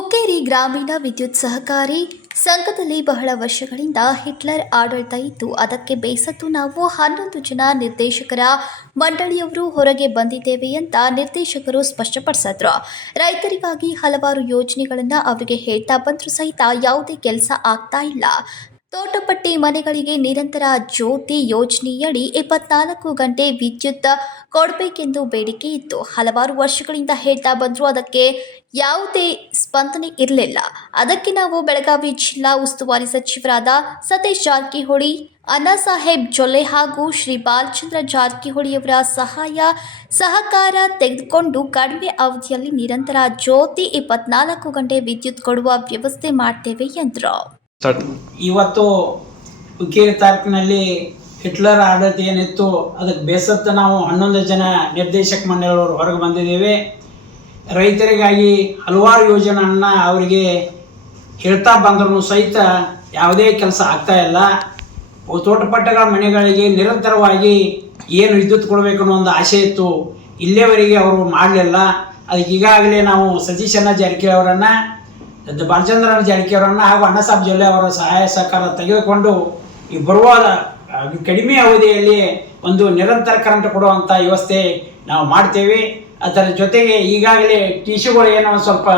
ಹುಕ್ಕೇರಿ ಗ್ರಾಮೀಣ ವಿದ್ಯುತ್ ಸಹಕಾರಿ ಸಂಘದಲ್ಲಿ ಬಹಳ ವರ್ಷಗಳಿಂದ ಹಿಟ್ಲರ್ ಆಡಳಿತ ಇದ್ದು ಅದಕ್ಕೆ ಬೇಸತ್ತು ನಾವು ಹನ್ನೊಂದು ಜನ ನಿರ್ದೇಶಕರ ಮಂಡಳಿಯವರು ಹೊರಗೆ ಬಂದಿದ್ದೇವೆ ಅಂತ ನಿರ್ದೇಶಕರು ಸ್ಪಷ್ಟಪಡಿಸಿದ್ರು. ರೈತರಿಗಾಗಿ ಹಲವಾರು ಯೋಜನೆಗಳನ್ನು ಅವರಿಗೆ ಹೇಳ್ತಾ ಬಂದರೂ ಸಹಿತ ಯಾವುದೇ ಕೆಲಸ ಆಗ್ತಾ ಇಲ್ಲ. ತೋಟಪಟ್ಟಿ ಮನೆಗಳಿಗೆ ನಿರಂತರ ಜ್ಯೋತಿ ಯೋಜನೆಯಡಿ ಇಪ್ಪತ್ನಾಲ್ಕು ಗಂಟೆ ವಿದ್ಯುತ್ ಕೊಡಬೇಕೆಂದು ಬೇಡಿಕೆ ಇತ್ತು. ಹಲವಾರು ವರ್ಷಗಳಿಂದ ಹೇಳ್ತಾ ಬಂದರೂ ಅದಕ್ಕೆ ಯಾವುದೇ ಸ್ಪಂದನೆ ಇರಲಿಲ್ಲ. ಅದಕ್ಕೆ ನಾವು ಬೆಳಗಾವಿ ಜಿಲ್ಲಾ ಉಸ್ತುವಾರಿ ಸಚಿವರಾದ ಸತೀಶ್ ಜಾರಕಿಹೊಳಿ ಅಣ್ಣಾಸಾಹೇಬ್ ಜೊಲ್ಲೆ ಹಾಗೂ ಶ್ರೀ ಬಾಲಚಂದ್ರ ಜಾರಕಿಹೊಳಿಯವರ ಸಹಾಯ, ಸಹಕಾರ ತೆಗೆದುಕೊಂಡು ಕಡಿಮೆ ಅವಧಿಯಲ್ಲಿ ನಿರಂತರ ಜ್ಯೋತಿ ಇಪ್ಪತ್ನಾಲ್ಕು ಗಂಟೆ ವಿದ್ಯುತ್ ಕೊಡುವ ವ್ಯವಸ್ಥೆ ಮಾಡ್ತೇವೆ ಎಂದರು. ಇವತ್ತು ಹುಕ್ಕೇರಿ ತಾಲೂಕಿನಲ್ಲಿ ಹಿಟ್ಲರ್ ಆಡಳಿತ ಏನಿತ್ತು, ಅದಕ್ಕೆ ಬೇಸತ್ತ ನಾವು ಹನ್ನೊಂದು ಜನ ನಿರ್ದೇಶಕ ಮಂಡಳಿಯವರು ಹೊರಗೆ ಬಂದಿದ್ದೇವೆ. ರೈತರಿಗಾಗಿ ಹಲವಾರು ಯೋಜನೆಯನ್ನು ಅವರಿಗೆ ಹೇಳ್ತಾ ಬಂದರೂ ಸಹಿತ ಯಾವುದೇ ಕೆಲಸ ಆಗ್ತಾ ಇಲ್ಲ. ತೋಟಪಟ್ಟಗಳ ಮನೆಗಳಿಗೆ ನಿರಂತರವಾಗಿ ಏನು ವಿದ್ಯುತ್ ಕೊಡಬೇಕು ಅನ್ನೋ ಒಂದು ಆಸೆ ಇತ್ತು. ಇಲ್ಲಿಯವರೆಗೆ ಅವರು ಮಾಡಲಿಲ್ಲ. ಅದಕ್ಕೆ ಈಗಾಗಲೇ ನಾವು ಸತೀಶಣ್ಣ ಜಾರಕಿಹೊಳಿ ಅವರನ್ನು ಬಾಲಚಂದ್ರನ ಜಾರಕಿಹೊಳಿಯವರನ್ನ ಹಾಗೂ ಅಣ್ಣಸಾಬ್ ಜೊಲ್ಲೆ ಅವರ ಸಹಾಯ ಸಹಕಾರ ತೆಗೆದುಕೊಂಡು ಈ ಬರುವ ಕಡಿಮೆ ಅವಧಿಯಲ್ಲಿ ಒಂದು ನಿರಂತರ ಕರೆಂಟ್ ಕೊಡುವಂಥ ವ್ಯವಸ್ಥೆ ನಾವು ಮಾಡ್ತೇವೆ. ಅದರ ಜೊತೆಗೆ ಈಗಾಗಲೇ ಟಿ ಶಿಗಳು ಏನೋ ಒಂದು ಸ್ವಲ್ಪ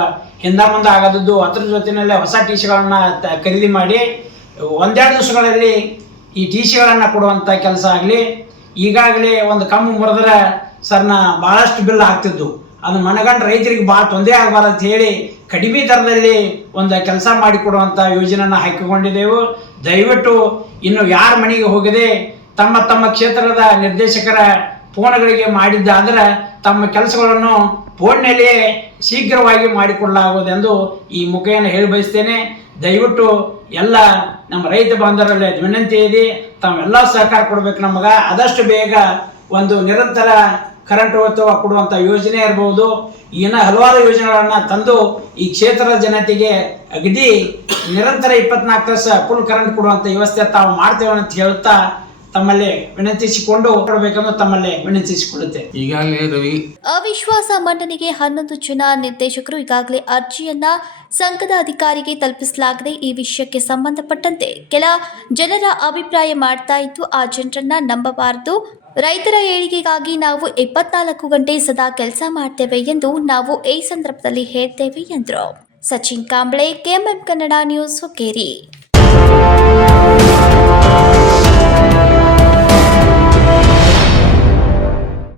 ಹಿಂದೆ ಮುಂದೆ ಆಗದದ್ದು, ಅದ್ರ ಜೊತೆಯಲ್ಲೇ ಹೊಸ ಟಿ ಸಿಗಳನ್ನ ಖರೀದಿ ಮಾಡಿ, ಒಂದೆರಡು ದಿವಸಗಳಲ್ಲಿ ಈ ಟಿ ಸಿಗಳನ್ನು ಕೊಡುವಂಥ ಕೆಲಸ ಆಗಲಿ. ಈಗಾಗಲೇ ಒಂದು ಕಮ್ಮು ಮುರಿದ್ರೆ ಸರ್ನ ಭಾಳಷ್ಟು ಬಿಲ್ ಆಗ್ತಿದ್ದು. ಅದು ಮನಗಂಡು ರೈತರಿಗೆ ಭಾಳ ತೊಂದರೆ ಆಗಬಾರ್ದು ಅಂತ ಹೇಳಿ ಕಡಿಮೆ ದರದಲ್ಲಿ ಒಂದು ಕೆಲಸ ಮಾಡಿಕೊಡುವಂಥ ಯೋಜನೆಯನ್ನು ಹಾಕಿಕೊಂಡಿದ್ದೆವು. ದಯವಿಟ್ಟು ಇನ್ನು ಯಾರ ಮನೆಗೆ ಹೋಗದೆ ತಮ್ಮ ತಮ್ಮ ಕ್ಷೇತ್ರದ ನಿರ್ದೇಶಕರ ಫೋನ್ಗಳಿಗೆ ಮಾಡಿದ್ದಾದ್ರೆ ತಮ್ಮ ಕೆಲಸಗಳನ್ನು ಫೋನ್ನಲ್ಲಿಯೇ ಶೀಘ್ರವಾಗಿ ಮಾಡಿಕೊಡಲಾಗುವುದೆಂದು ಈ ಮುಖೇನ ಹೇಳಿ ಬಯಸ್ತೇನೆ. ದಯವಿಟ್ಟು ಎಲ್ಲ ನಮ್ಮ ರೈತ ಬಾಂಧವರಲ್ಲಿ ವಿನಂತಿ ಇದೆ. ತಾವೆಲ್ಲ ಸಹಕಾರ ಕೊಡಬೇಕು ನಮಗೆ. ಆದಷ್ಟು ಬೇಗ ಒಂದು ನಿರಂತರ ಕರೆಂಟ್ ಒತ್ತುವ ಕೊಡುವಂಥ ಯೋಜನೆ ಇರ್ಬೋದು ಇನ್ನು ಹಲವಾರು ಯೋಜನೆಗಳನ್ನು ತಂದು ಈ ಕ್ಷೇತ್ರದ ಜನತೆಗೆ ಅಗದಿ ನಿರಂತರ ಇಪ್ಪತ್ನಾಲ್ಕು ವರ್ಷ ಫುಲ್ ಕರೆಂಟ್ ಕೊಡುವಂಥ ವ್ಯವಸ್ಥೆ ತಾವು ಮಾಡ್ತೇವೆ ಅಂತ ಹೇಳ್ತಾ ತಮ್ಮಲ್ಲಿ ವಿನಂತಿಸಿಕೊಂಡು ಕೊಡಬೇಕೆಂದು ತಮ್ಮಲ್ಲಿ ವಿನಂತಿಸಿಕೊಳ್ಳುತ್ತೆ. ಈಗಾಗಲೇ ರವಿ ಅವಿಶ್ವಾಸ ಮಂಡನೆಗೆ ಹನ್ನೊಂದು ಜನ ನಿರ್ದೇಶಕರು ಈಗಾಗಲೇ ಅರ್ಜಿಯನ್ನ ಸಂಘದ ಅಧಿಕಾರಿಗೆ ತಲುಪಿಸಲಾಗಿದೆ ಈ ವಿಷಯಕ್ಕೆ ಸಂಬಂಧಪಟ್ಟಂತೆ ಕೆಲ ಜನರ ಅಭಿಪ್ರಾಯ ಮಾಡ್ತಾ ಇದ್ದು ಆ ಜನರನ್ನ ನಂಬಬಾರದು. ರೈತರ ಏಳಿಗೆಗಾಗಿ ನಾವು ಇಪ್ಪತ್ನಾಲ್ಕು ಗಂಟೆ ಸದಾ ಕೆಲಸ ಮಾಡ್ತೇವೆ ಎಂದು ನಾವು ಈ ಸಂದರ್ಭದಲ್ಲಿ ಹೇಳ್ತೇವೆ ಎಂದರು. Sachin Kamble, KMM Kannada news, Hukkeri.